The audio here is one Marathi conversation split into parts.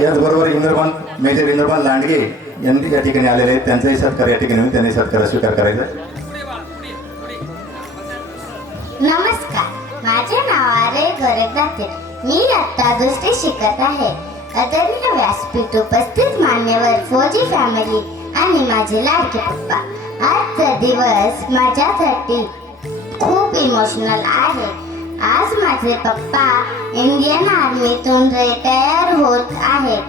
याचबरोबर इंद्रपाल मेजर इंद्रपाल लांडगे यांनी या ठिकाणी आलेले आहेत, त्यांचाही सत्कार या ठिकाणी त्यांनी सत्कार स्वीकार करायचा. नमस्कार, माझे नाव आर्य गौरव दाते. मी इयत्ता दुसरी शिकत आहे. आदरणीय व्यासपीठ उपस्थित मान्यवर फौजी फॅमिली आणि माझे लाडके पप्पा, आजचा दिवस माझ्यासाठी खूप इमोशनल आहे. आज माझे पप्पा इंडियन आर्मीतून रिटायर होत आहेत.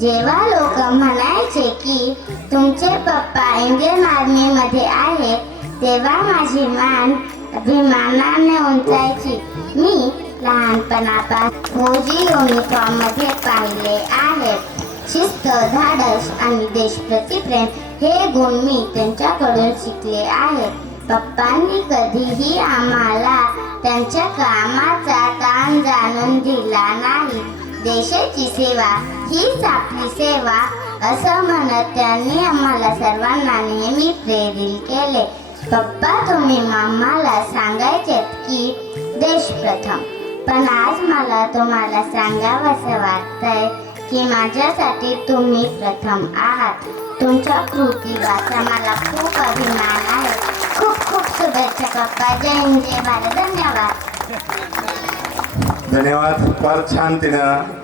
जेव्हा लोक म्हणायचे की तुमचे पप्पा इंडियन आर्मीमध्ये आहेत, तेव्हा माझी मान अभिमानाने उंचायची. मी लहानपणापासून फौजी युनिफॉर्ममध्ये पाहिले आहे. शिस्त, धाडस आणि देशप्रती प्रेम हे गुण मी त्यांच्याकडून शिकले आहेत. पप्पांनी कधीही आम्हाला त्यांच्या कामाचा ताण जाणून दिला नाही. देशाची सेवा हीच आपली सेवा असं म्हणत त्यांनी आम्हाला सर्वांना नेहमी प्रेरित केले. पप्पा, तुम्ही आम्हाला सांगायचे की देश प्रथम, पण आज मला तुम्हाला सांगावंसं वाटतंय की माझ्यासाठी तुम्ही प्रथम आहात. तुमच्या कृतीवाचा मला खूप अभिमान आहे. खूप खूप शुभेच्छा पप्पा. जय हिंद, जय भारत. धन्यवाद. धन्यवाद. फार छान तिनं